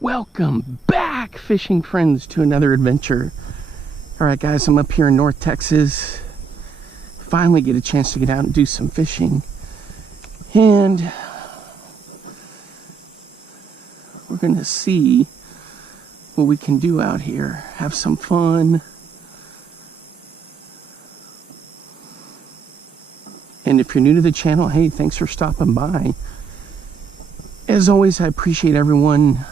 Welcome back, fishing friends, to another adventure. Alright guys, I'm up here in North Texas. Finally get a chance to get out and do some fishing. And we're going to see what we can do out here. Have some fun. And if you're new to the channel, hey, thanks for stopping by. As always, I appreciate everyone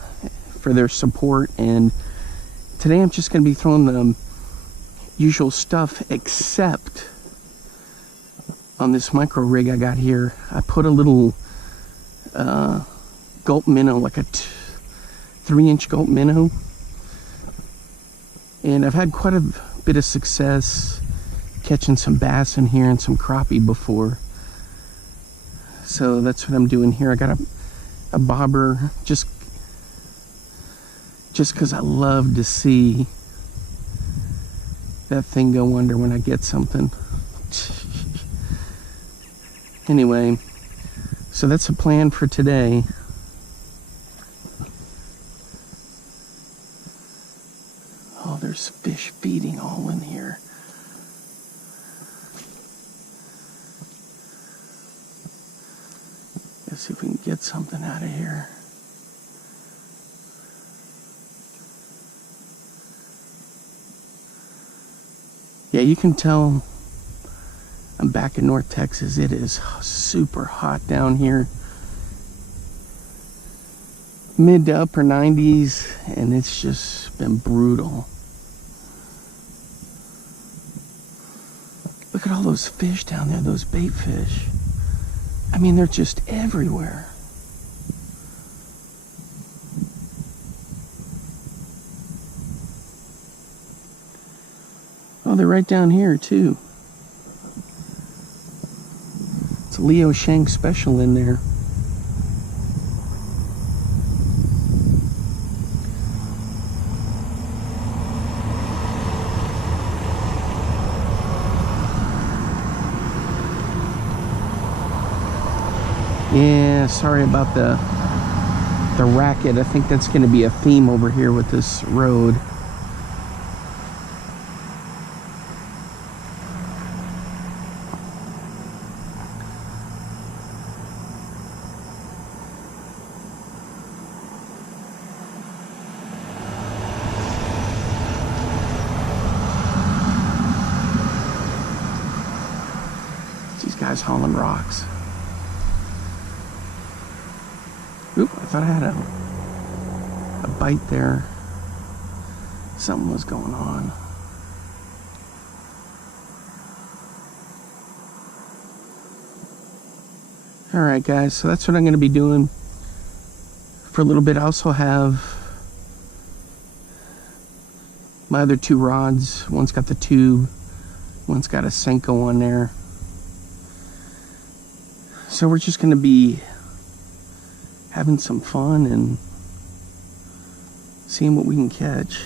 for their support, and today I'm just going to be throwing the usual stuff, except on this micro rig I got here. I put a little gulp minnow, like a 3-inch gulp minnow, and I've had quite a bit of success catching some bass in here and some crappie before, so that's what I'm doing here. I got a bobber, just because I love to see that thing go under when I get something. Anyway, so that's the plan for today. Oh, there's fish feeding all in here. Let's see if we can get something out of here. Yeah, you can tell I'm back in North Texas. It is super hot down here. Mid to upper 90s, and it's just been brutal. Look at all those fish down there, those bait fish. I mean, they're just everywhere. Oh, they're right down here, too. It's a Leo Shank special in there. Yeah, sorry about the racket. I think that's going to be a theme over here with this road. These guys hauling rocks. Oop, I thought I had a bite there. Something was going on. Alright guys, so that's what I'm going to be doing for a little bit. I also have my other 2 rods. One's got the tube, one's got a Senko on there. So we're just going to be having some fun and seeing what we can catch.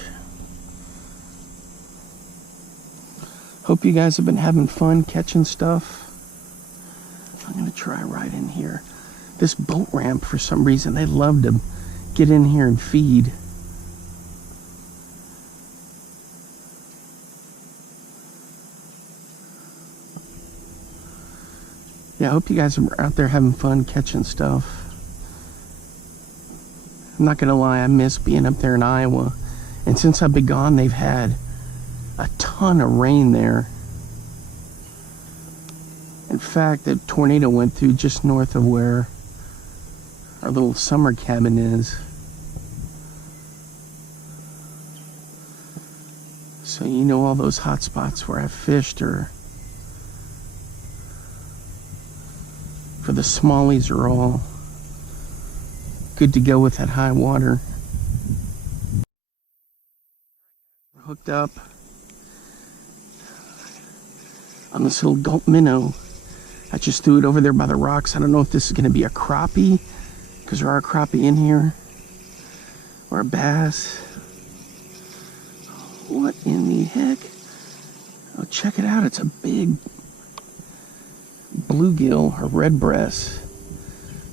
Hope you guys have been having fun catching stuff. I'm going to try right in here. This boat ramp, for some reason, they love to get in here and feed. Yeah, I hope you guys are out there having fun catching stuff. I'm not gonna lie, I miss being up there in Iowa. And since I've been gone, they've had a ton of rain there. In fact, the tornado went through just north of where our little summer cabin is. So you know, all those hot spots where I've fished are, for the smallies, are all good to go with that high water. We're hooked up on this little gulp minnow. I just threw it over there by the rocks. I don't know if this is going to be a crappie, because there are crappie in here, or a bass. What in the heck? Oh, check it out. It's a big bluegill or redbreast.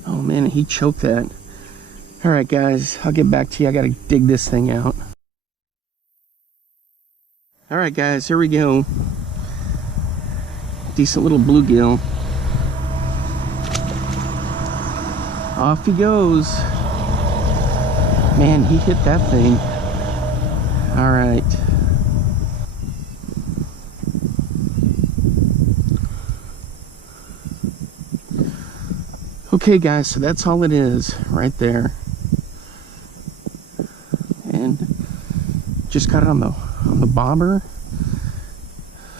Oh man, he choked that. Alright guys, I'll get back to you. I gotta dig this thing out. Alright guys, here we go. Decent little bluegill. Off he goes. Man, he hit that thing. Alright. Okay guys, so that's all it is right there. And just got it on the bobber.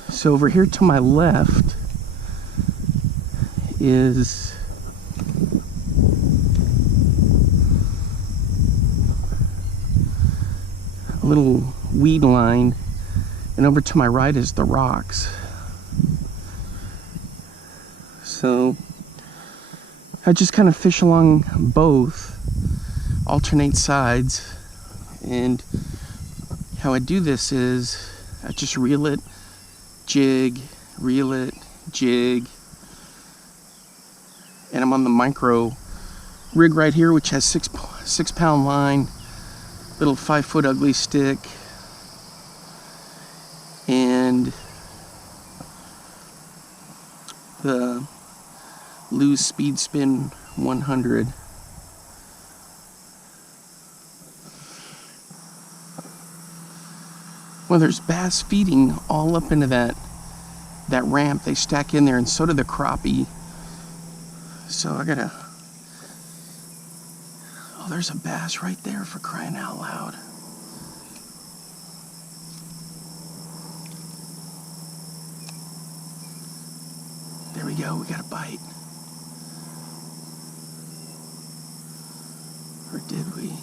So over here to my left is a little weed line, and over to my right is the rocks. So I just kind of fish along both, alternate sides, and how I do this is I just reel it, jig, reel it, jig, and I'm on the micro rig right here, which has 6 pound line, little 5-foot ugly stick, and the Lew's Speed Spin 100. Well, there's bass feeding all up into that ramp. They stack in there, and so do the crappie. So I gotta... Oh, there's a bass right there, for crying out loud. There we go, we got a bite. Or did we?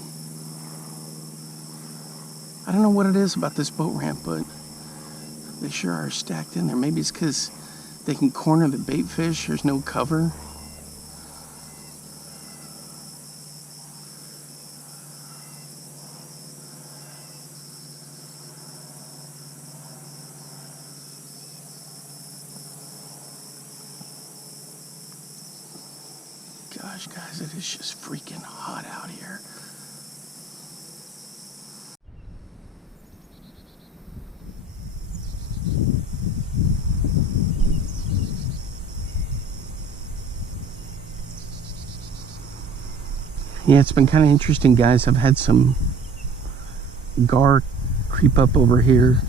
I don't know what it is about this boat ramp, but they sure are stacked in there. Maybe it's because they can corner the bait fish. There's no cover. Gosh, guys, it is just freaking hot out here. Yeah, it's been kind of interesting, guys. I've had some gar creep up over here.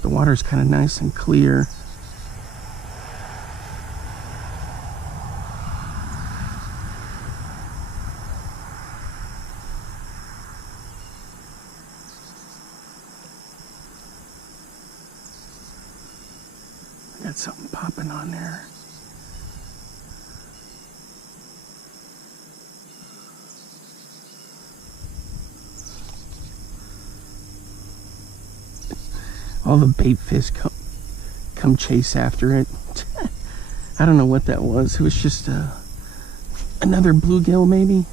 The water's kind of nice and clear. I got something popping on there. All the bait fish come chase after it. I don't know what that was. It was just another bluegill, maybe.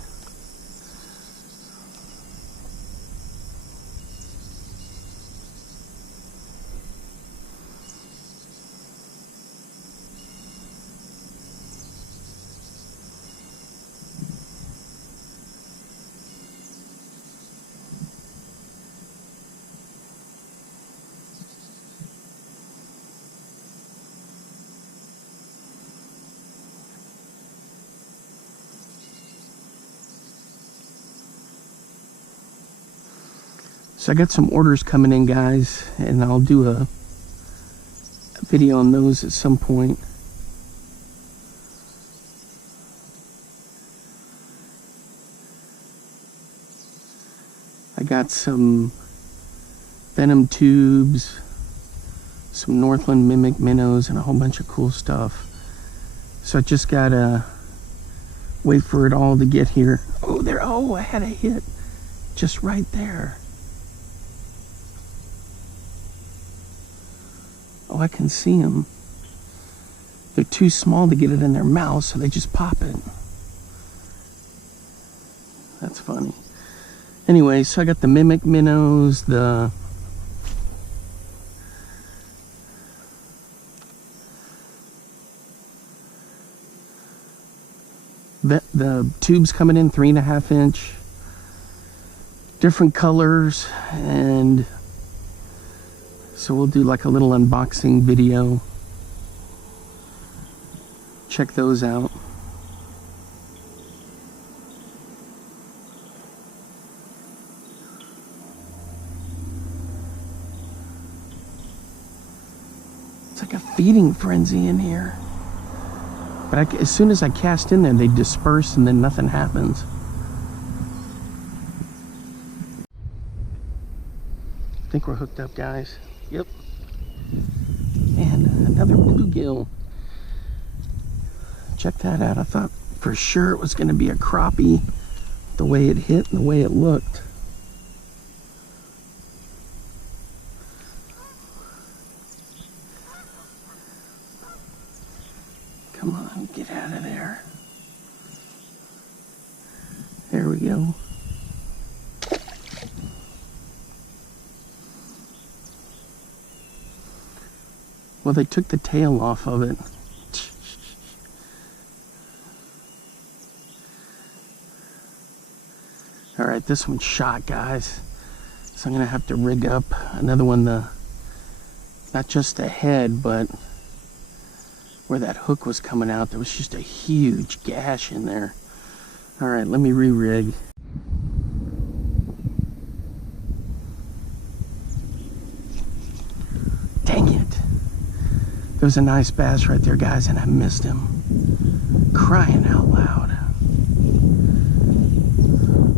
So I got some orders coming in, guys, and I'll do a video on those at some point. I got some venom tubes, some Northland mimic minnows, and a whole bunch of cool stuff. So I just gotta wait for it all to get here. Oh, there! Oh, I had a hit just right there. Oh, I can see them. They're too small to get it in their mouth, so they just pop it. That's funny. Anyway, so I got the mimic minnows, the the tubes coming in 3.5 inch, different colors, and so we'll do like a little unboxing video. Check those out. It's like a feeding frenzy in here. But as soon as I cast in there, they disperse and then nothing happens. I think we're hooked up, guys. Yep. And another bluegill. Check that out. I thought for sure it was going to be a crappie, the way it hit and the way it looked. Come on, get out of there. There we go. Well, they took the tail off of it. All right, this one's shot, guys. So I'm gonna have to rig up another one, not just the head, but where that hook was coming out, there was just a huge gash in there. All right, let me re-rig. Dang it. There was a nice bass right there, guys, and I missed him. Crying out loud.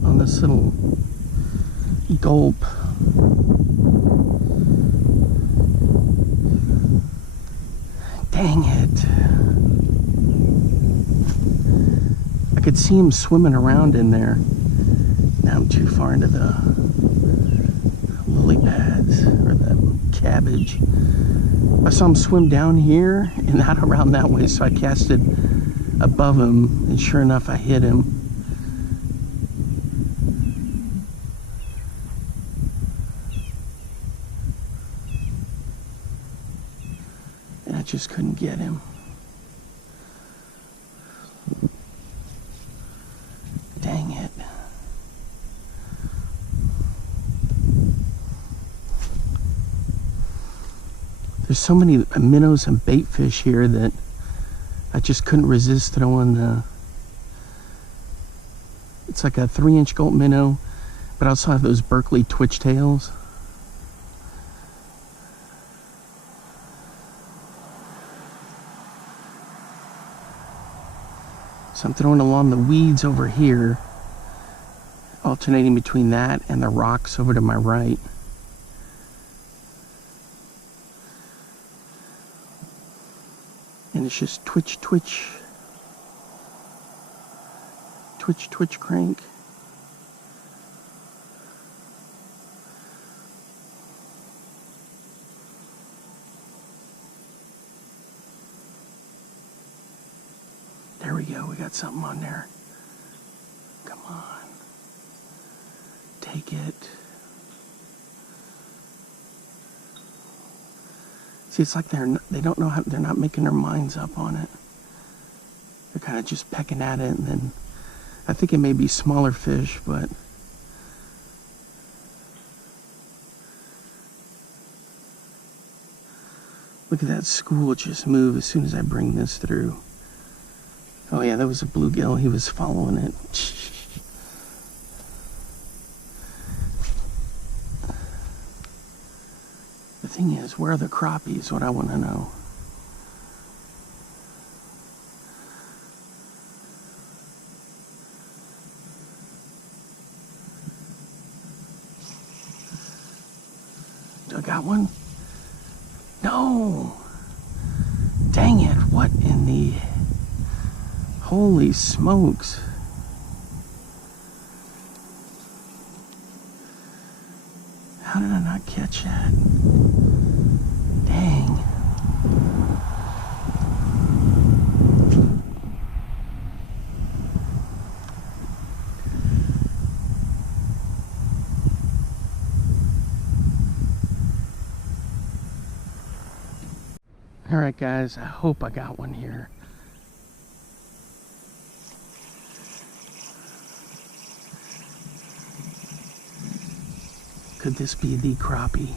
On this little gulp. Dang it. I could see him swimming around in there. Now I'm too far into the lily pads, or the cabbage. I saw him swim down here and not around that way, so I casted above him, and sure enough, I hit him. And I just couldn't get him. Dang it. There's so many minnows and bait fish here that I just couldn't resist throwing the... It's like a 3-inch gulp minnow, but I also have those Berkeley twitch tails. So I'm throwing along the weeds over here, alternating between that and the rocks over to my right. And it's just twitch, twitch. Twitch, twitch, crank. There we go, we got something on there. Come on. Take it. See, it's like they don't know how, they're not making their minds up on it. They're kind of just pecking at it, and then I think it may be smaller fish, but look at that school just move as soon as I bring this through. Oh yeah, that was a bluegill. He was following it. The thing is, where are the crappies? What I want to know. I got one? No! Dang it, what in the... Holy smokes. How did I not catch that? Dang. All right, guys, I hope I got one here. Could this be the crappie?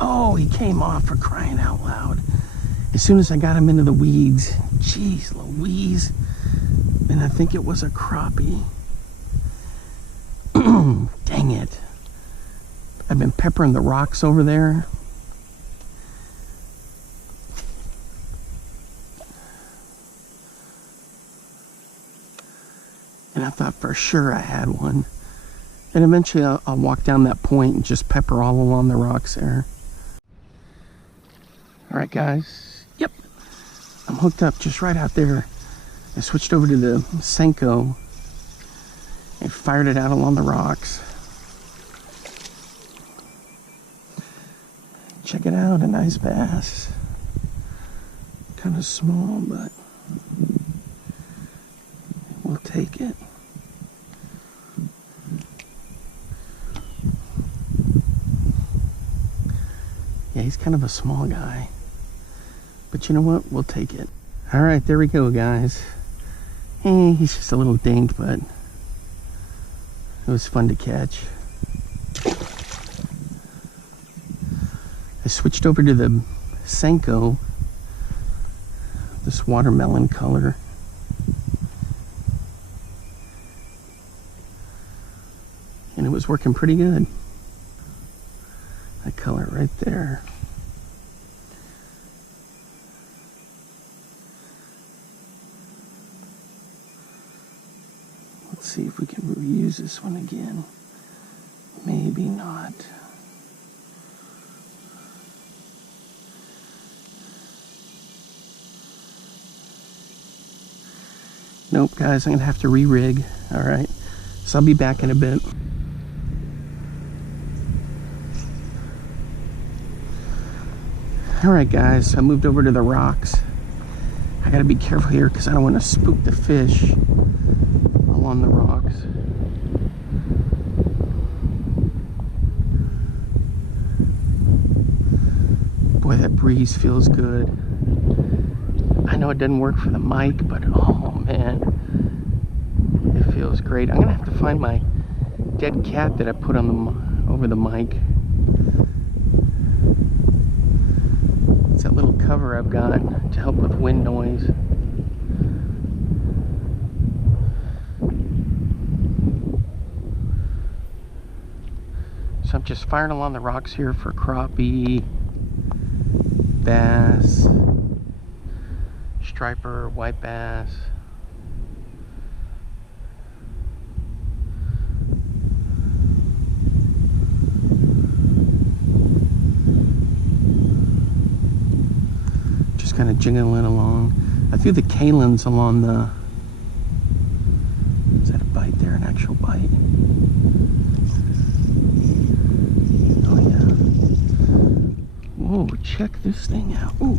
Oh, he came off, for crying out loud. As soon as I got him into the weeds, jeez Louise, and I think it was a crappie. Dang it. I've been peppering the rocks over there. And I thought for sure I had one. And eventually I'll walk down that point and just pepper all along the rocks there. All right, guys. Yep. I'm hooked up just right out there. I switched over to the Senko and fired it out along the rocks. Check it out, a nice bass. Kind of small, but we'll take it. Yeah, he's kind of a small guy. But you know what? We'll take it. All right, there we go, guys. Hey, he's just a little dink, but it was fun to catch. I switched over to the Senko, this watermelon color. And it was working pretty good. That color right there. Let's see if we can reuse this one again. Maybe not. Nope, guys, I'm gonna have to re-rig. All right, so I'll be back in a bit. All right, guys, I moved over to the rocks. I gotta be careful here because I don't want to spook the fish along the rocks. Boy, that breeze feels good. I know it doesn't work for the mic, but oh man, it feels great. I'm gonna have to find my dead cat that I put on the over the mic. It's that little cover I've got to help with wind noise. So I'm just firing along the rocks here for crappie, bass, striper, white bass. Just kind of jiggling along. I threw the kalins along the... Is that a bite there? An actual bite? Oh yeah. Whoa, check this thing out. Ooh.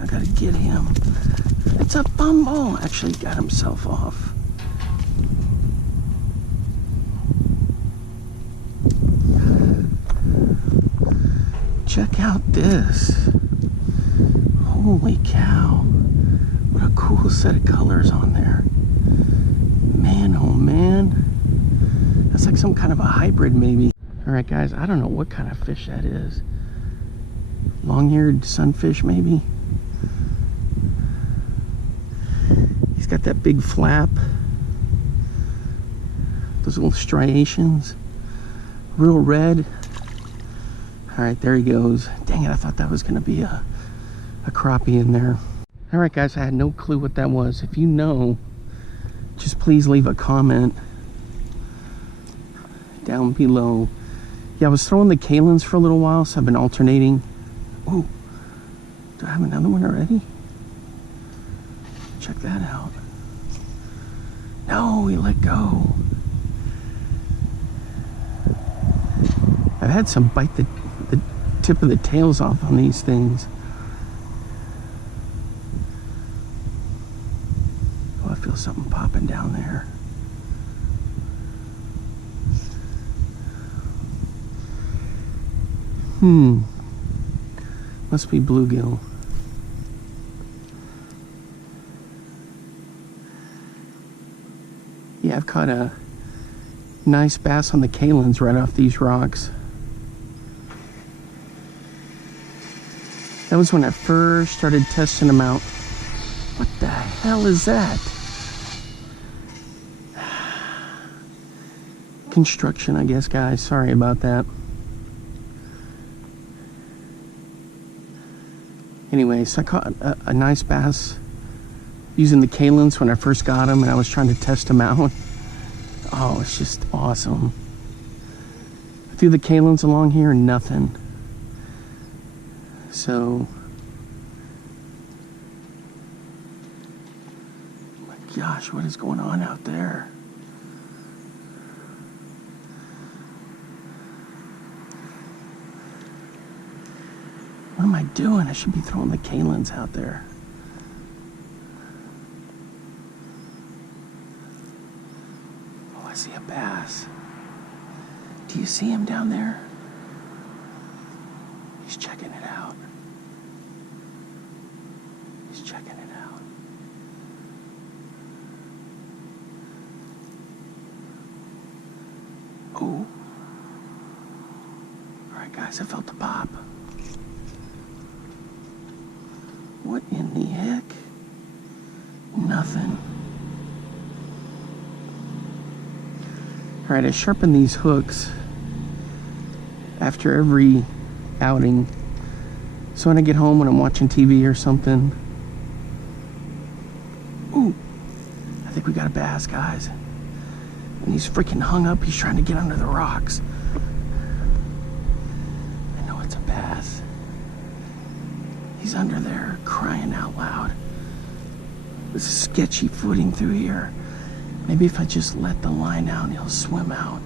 I gotta get him. It's a bumble. Actually got himself off. Check out this. Holy cow. What a cool set of colors on there. Man, oh man. That's like some kind of a hybrid maybe. Alright guys, I don't know what kind of fish that is. Long-eared sunfish maybe? He's got that big flap. Those little striations. Real red. Alright, there he goes. Dang it, I thought that was going to be a crappie in there. Alright guys, I had no clue what that was. If you know, just please leave a comment down below. Yeah, I was throwing the kalins for a little while, so I've been alternating. Oh, do I have another one already? Check that out. No, he let go. I've had some bite the tip of the tails off on these things. Oh, I feel something popping down there. Must be bluegill. Yeah, I've caught a Nice bass on the kalins right off these rocks. That was when I first started testing them out. What the hell is that? Construction, I guess, guys. Sorry about that. Anyway, so I caught a nice bass using the kalins when I first got them, and I was trying to test them out. Oh, it's just awesome. I threw the kalins along here and nothing. So, oh my gosh, what is going on out there? What am I doing? I should be throwing the kalins out there. Oh, I see a bass. Do you see him down there? He's checking it out. He's checking it out. Oh. Alright guys, I felt the pop. What in the heck? Nothing. Alright, I sharpen these hooks after every outing. So when I get home, when I'm watching TV or something. Ooh, I think we got a bass, guys. And he's freaking hung up. He's trying to get under the rocks. I know it's a bass. He's under there crying out loud. This is sketchy footing through here. Maybe if I just let the line out, he'll swim out.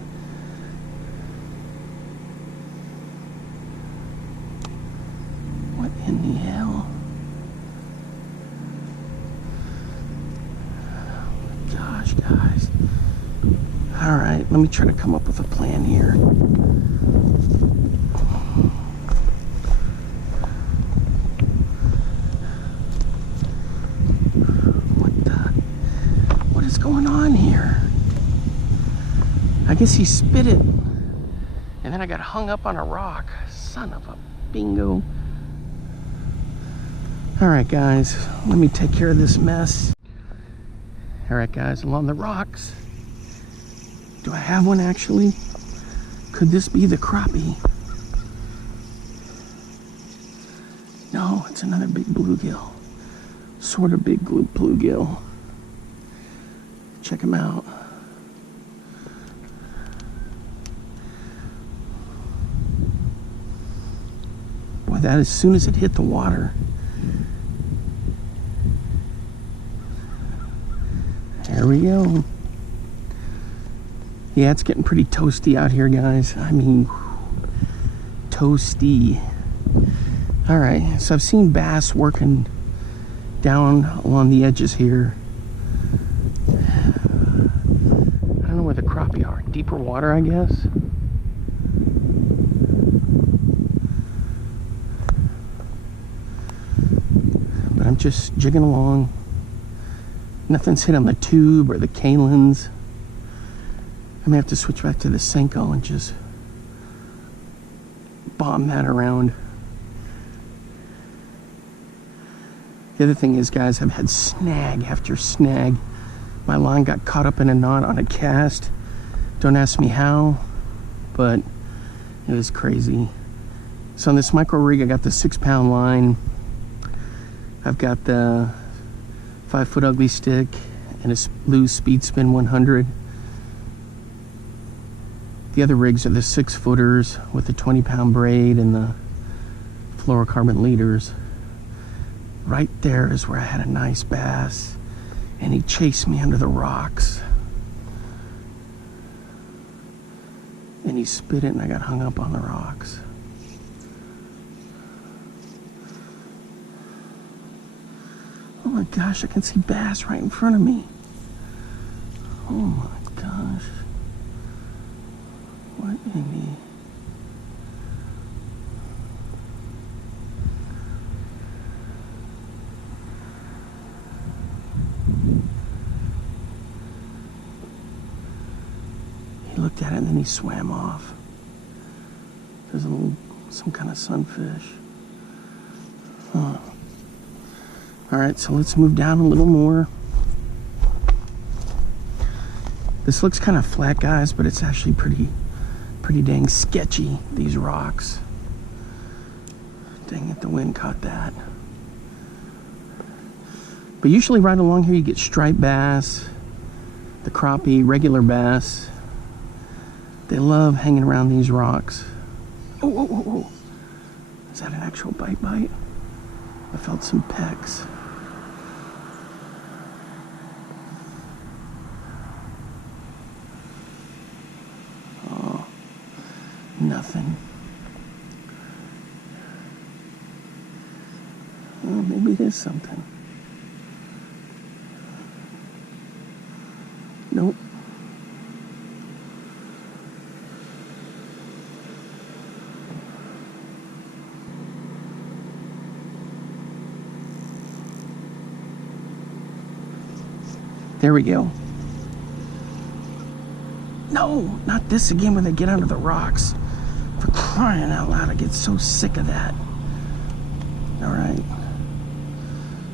What in the hell? Oh my gosh, guys. Alright, let me try to come up with a plan here. What is going on here? I guess he spit it. And then I got hung up on a rock. Son of a bingo. Alright guys, let me take care of this mess. Alright guys, along the rocks. Do I have one actually? Could this be the crappie? No, it's another big bluegill. Sort of big bluegill. Check him out. Boy, that as soon as it hit the water. There we go. Yeah, it's getting pretty toasty out here, guys. I mean, toasty. All right, so I've seen bass working down along the edges here. I don't know where the crappie are. Deeper water, I guess. But I'm just jigging along. Nothing's hit on the tube or the kalins. I may have to switch back to the Senko and just bomb that around. The other thing is, guys, I've had snag after snag. My line got caught up in a knot on a cast. Don't ask me how, but it was crazy. So on this micro rig, I got the 6-pound line. I've got the 5-foot ugly stick and a Lew's Speed Spin 100. The other rigs are the 6-footers with the 20-pound braid and the fluorocarbon leaders. Right there is where I had a nice bass, and he chased me under the rocks. And he spit it, and I got hung up on the rocks. Oh my gosh, I can see bass right in front of me. Oh my gosh. What in the... looked at it and then he swam off. There's some kind of sunfish. Huh. All right, so let's move down a little more. This looks kind of flat, guys, but it's actually pretty dang sketchy, these rocks. Dang it, the wind caught that. But usually right along here you get striped bass, the crappie, regular bass. They love hanging around these rocks. Oh. Is that an actual bite? I felt some pecks. Oh, nothing. Well, maybe it is something. Nope. There we go. No, not this again when they get under the rocks. For crying out loud, I get so sick of that. All right.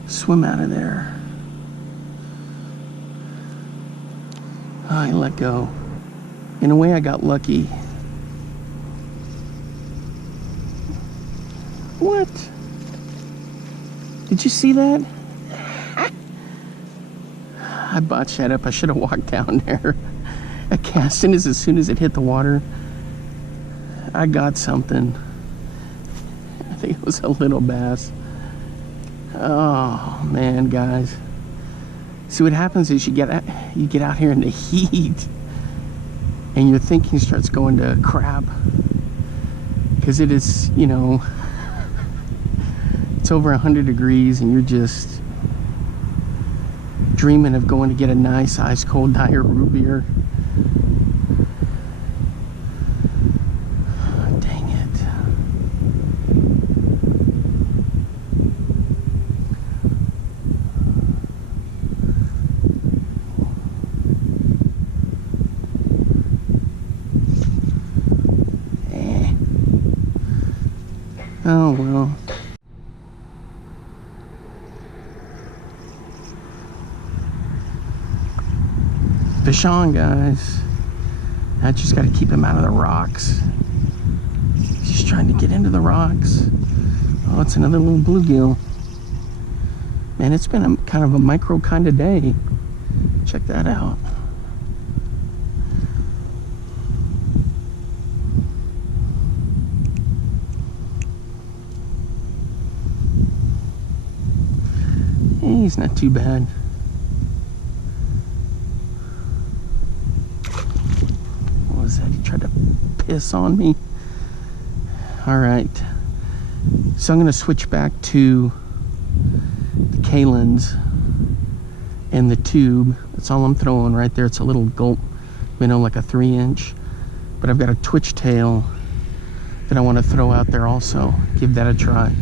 Swim out of there. I let go. In a way, I got lucky. What? Did you see that? I botched that up. I should have walked down there. I cast in as soon as it hit the water. I got something. I think it was a little bass. Oh man, guys. See, what happens is you get out here in the heat and your thinking starts going to crap, because it is, you know, it's over 100 degrees and you're just dreaming of going to get a nice ice cold diet root beer. Dang it. Oh well. Fish on, guys. I just got to keep him out of the rocks. He's trying to get into the rocks. Oh, it's another little bluegill. Man, it's been kind of a micro kind of day. Check that out. Hey, he's not too bad. He tried to piss on me. All right, so I'm going to switch back to the Kalins and the tube. That's all I'm throwing right there. It's a little gulp minnow, like a 3-inch, but I've got a twitch tail that I want to throw out there also. Give that a try.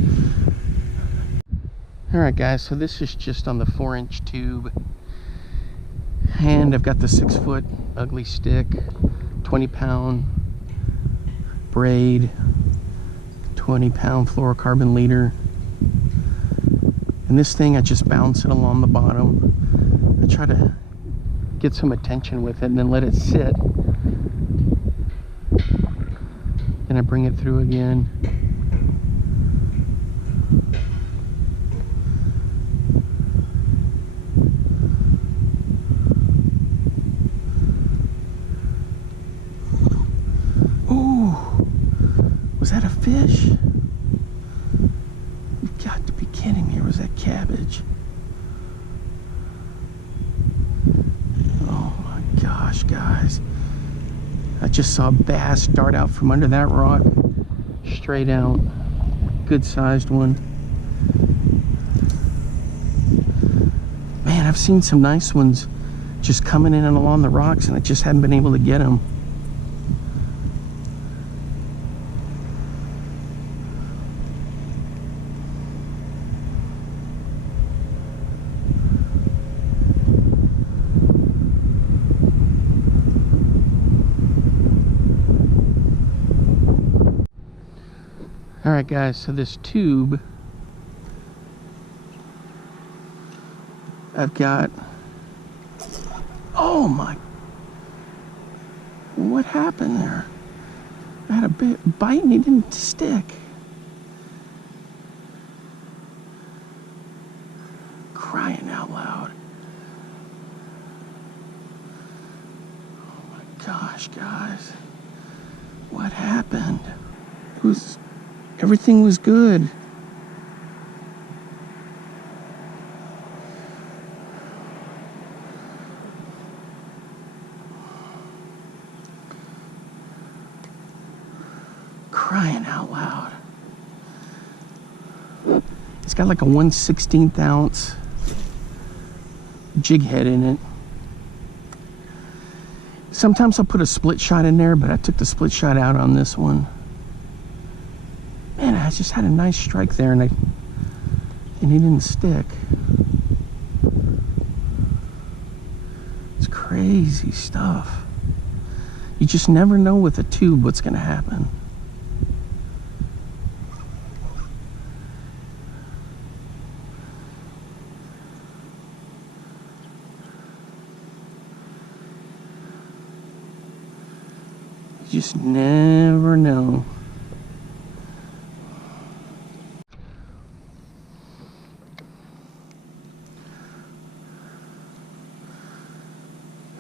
All right, guys, so this is just on the 4-inch tube, and I've got the 6-foot ugly stick, 20-pound braid, 20-pound fluorocarbon leader, and this thing, I just bounce it along the bottom. I try to get some attention with it and then let it sit. Then I bring it through again. Was that a fish? You've got to be kidding me, or was that cabbage? Oh my gosh, guys. I just saw a bass dart out from under that rock, straight out. Good sized one. Man, I've seen some nice ones just coming in and along the rocks, and I just haven't been able to get them. Alright guys, so this tube, I've got, oh my, what happened there? I had a bite and he didn't stick. Crying out loud. Oh my gosh, guys. What happened? Everything was good. Crying out loud. It's got like a 1/16 ounce jig head in it. Sometimes I'll put a split shot in there, but I took the split shot out on this one. Man, I just had a nice strike there and he didn't stick. It's crazy stuff. You just never know with a tube what's gonna happen. You just never know.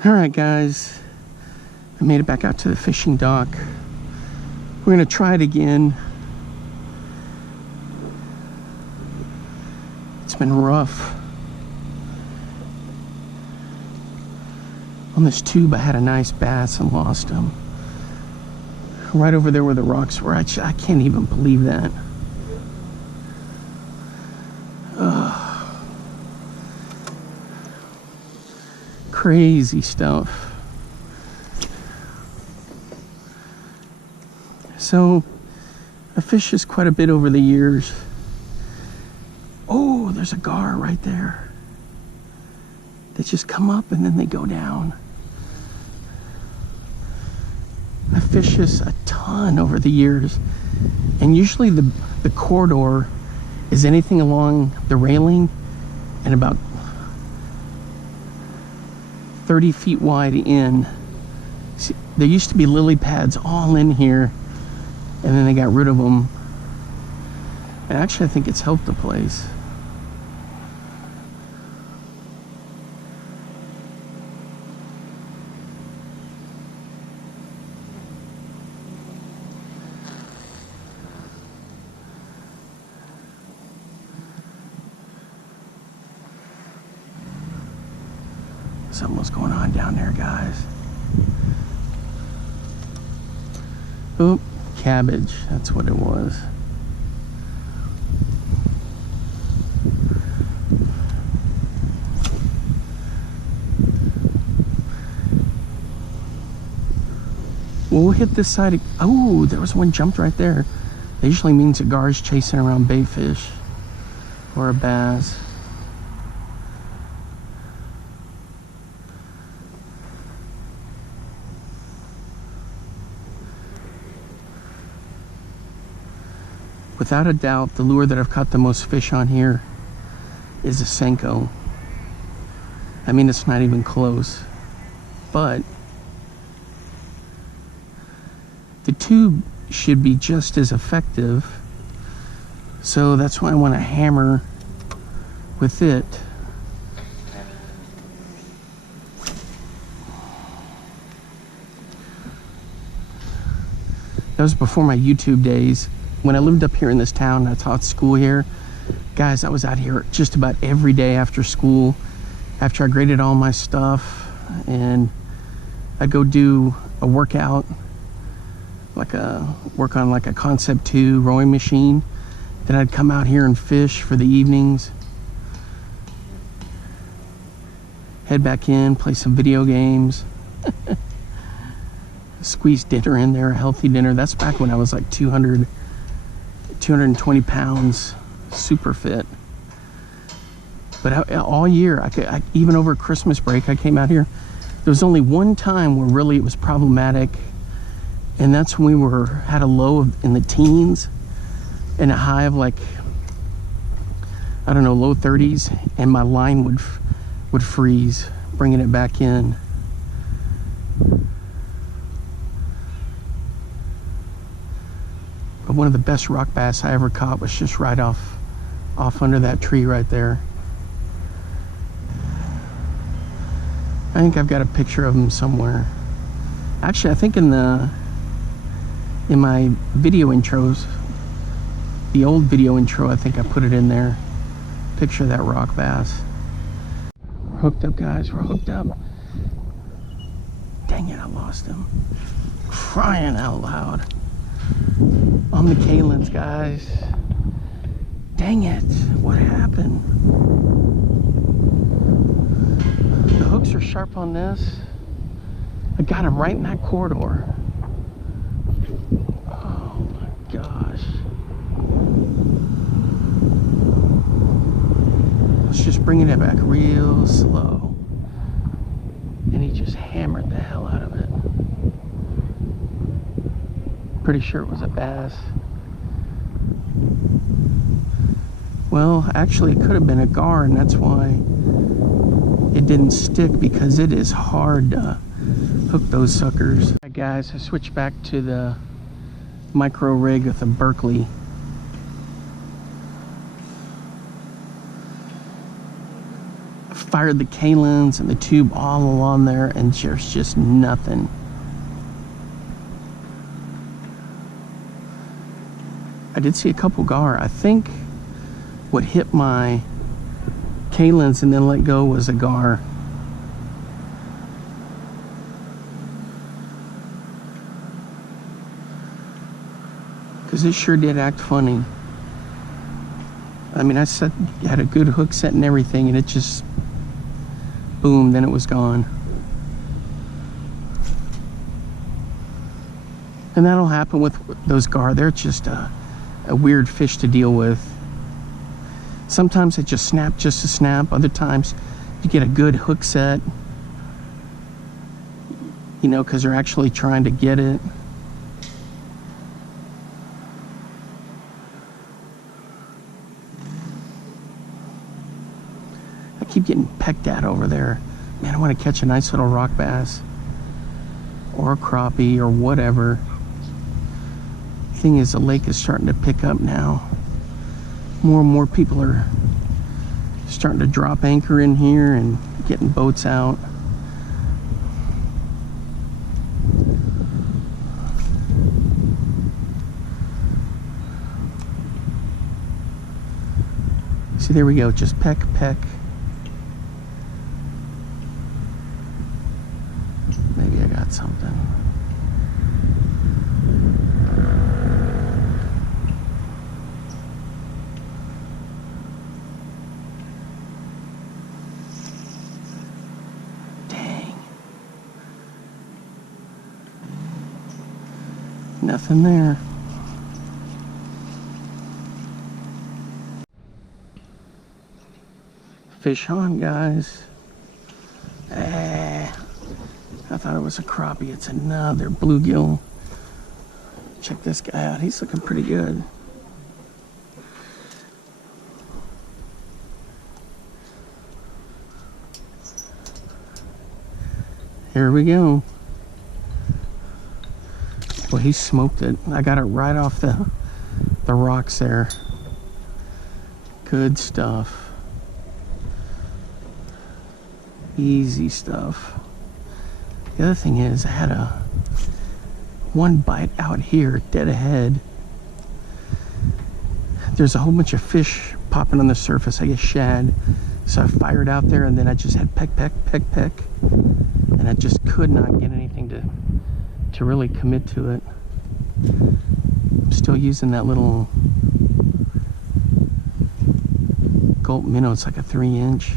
Alright guys, I made it back out to the fishing dock. We're gonna try it again. It's been rough. On this tube I had a nice bass and lost him. Right over there where the rocks were. I can't even believe that. Ugh. Crazy stuff. So, I fished quite a bit over the years. Oh, there's a gar right there. They just come up and then they go down. I fish this a ton over the years, and usually the corridor is anything along the railing and about 30 feet wide in. See, there used to be lily pads all in here, and then they got rid of them. And actually I think it's helped the place. Something's going on down there, guys. Oop, cabbage, that's what it was. We'll hit this side. Oh, there was one jumped right there. That usually means a gar's chasing around bait fish or a bass. Without a doubt, the lure that I've caught the most fish on here is a Senko. I mean, it's not even close. But the tube should be just as effective. So that's why I want to hammer with it. That was before my YouTube days. When I lived up here in this town, I taught school here. Guys, I was out here just about every day after school, after I graded all my stuff, and I'd go do a workout, work on like a Concept 2 rowing machine. Then I'd come out here and fish for the evenings, head back in, play some video games, squeeze dinner in there, a healthy dinner. That's back when I was like 220 pounds, super fit. But all year, even over Christmas break, I came out here. There was only one time where really it was problematic, and that's when we had a low in the teens. in a high of like, I don't know, low 30s, and my line would freeze, bringing it back in. But one of the best rock bass I ever caught was just right off under that tree right there. I think I've got a picture of him somewhere. Actually, I think in my video intros, the old video intro, I think I put it in there. Picture of that rock bass. We're hooked up, guys. We're hooked up. Dang it, I lost him. Crying out loud. On the Kalins, guys. Dang it. What happened? The hooks are sharp on this. I got him right in that corridor. Oh my gosh. Let's just bring it back real slow. And he just hammered the hell out of it. Pretty sure it was a bass. Well, actually it could have been a gar, and that's why it didn't stick, because it is hard to hook those suckers. Alright guys, I switched back to the micro rig with a Berkeley. I fired the Kalins and the tube all along there, and there's just nothing. I did see a couple gar. I think what hit my Kalins and then let go was a gar. Because it sure did act funny. I mean, I had a good hook set and everything, and it just, boom, then it was gone. And that'll happen with those gar. They're just a weird fish to deal with. Sometimes they just snap just to snap. Other times you get a good hook set, you know, because they're actually trying to get it. I keep getting pecked at over there. Man, I want to catch a nice little rock bass or a crappie or whatever. Thing is, the lake is starting to pick up now. More and more people are starting to drop anchor in here and getting boats out. See, there we go. Just peck, peck. Maybe I got something. Nothing there. Fish on, guys. I thought it was a crappie. It's another bluegill. Check this guy out. He's looking pretty good. Here we go. Well, he smoked it. I got it right off the rocks there. Good stuff. Easy stuff. The other thing is, I had one bite out here, dead ahead. There's a whole bunch of fish popping on the surface. I guess shad. So I fired out there, and then I just had peck, peck, peck, peck, and I just could not get anything to really commit to it. I'm still using that little gulp minnow. It's like a 3-inch.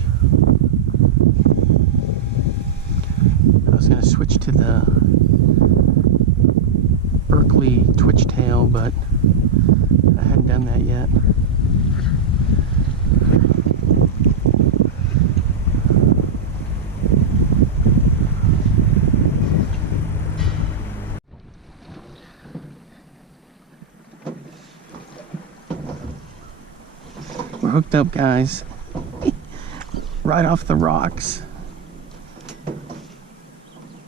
I was gonna switch to the Berkeley twitch tail, but I hadn't done that yet. hooked up, guys. Right off the rocks.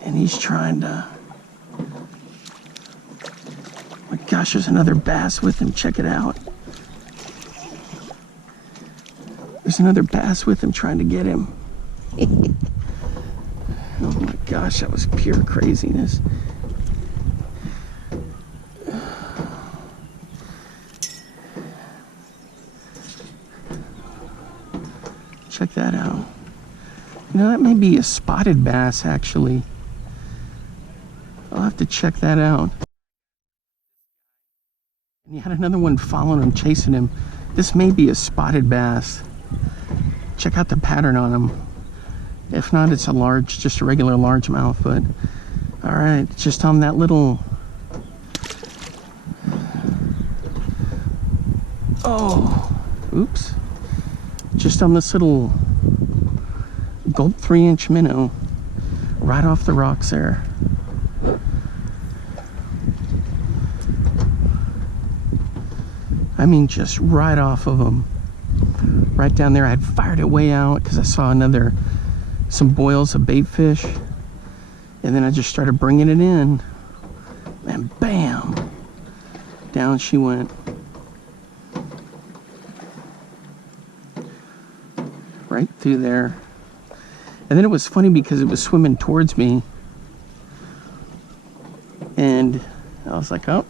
And he's trying to... My gosh, there's another bass with him. Check it out. There's another bass with him trying to get him. Oh my gosh, that was pure craziness. Check that out. You know, that may be a spotted bass, actually. I'll have to check that out. And you had another one following him, chasing him. This may be a spotted bass. Check out the pattern on him. If not, it's a large, just a regular largemouth, but all right, just on that little, oh, oops, just on this little gulp 3-inch minnow, right off the rocks there. I mean, just right off of them, right down there. I had fired it way out because I saw some boils of bait fish, and then I just started bringing it in, and bam, down she went. Right through there. And then it was funny because it was swimming towards me, and I was like, oh,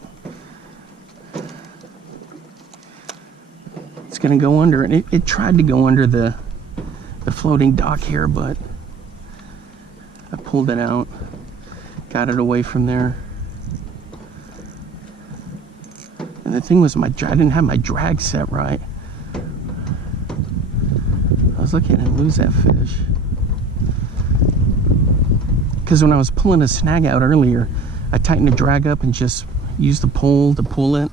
it's gonna go under. And it tried to go under the floating dock here, but I pulled it out, got it away from there. And the thing was, I didn't have my drag set right. I was looking to lose that fish. Because when I was pulling a snag out earlier, I tightened the drag up and just used the pole to pull it.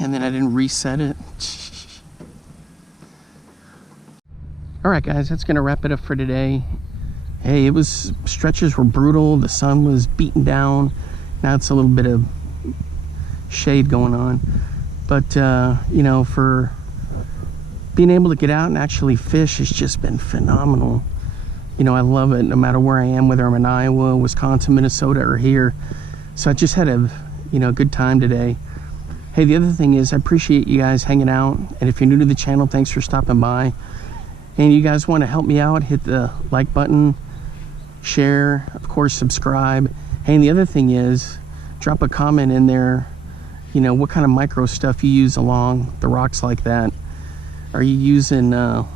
And then I didn't reset it. All right, guys, that's gonna wrap it up for today. Hey, stretches were brutal. The sun was beating down. Now it's a little bit of shade going on. But, you know, for being able to get out and actually fish has just been phenomenal. You know, I love it no matter where I am, whether I'm in Iowa, Wisconsin, Minnesota, or here. So I just had a, you know, good time today. Hey, the other thing is I appreciate you guys hanging out. And if you're new to the channel, thanks for stopping by. And you guys want to help me out, hit the like button, share, of course, subscribe. Hey, and the other thing is, drop a comment in there, you know, what kind of micro stuff you use along the rocks like that. Are you using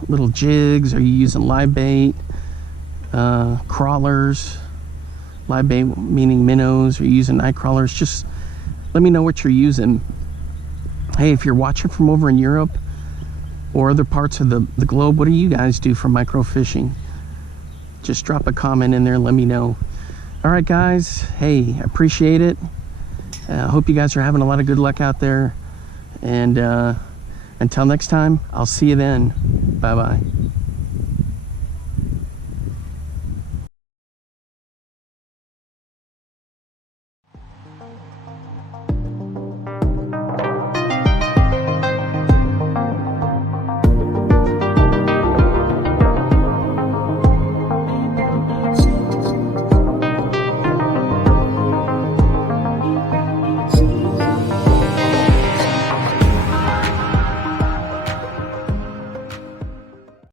little jigs? Are you using live bait, crawlers? Live bait meaning minnows. Are you using night crawlers? Just let me know what you're using. Hey, if you're watching from over in Europe or other parts of the globe, what do you guys do for micro fishing? Just drop a comment in there and let me know. All right, guys. Hey, I appreciate it. I hope you guys are having a lot of good luck out there. And until next time, I'll see you then. Bye-bye.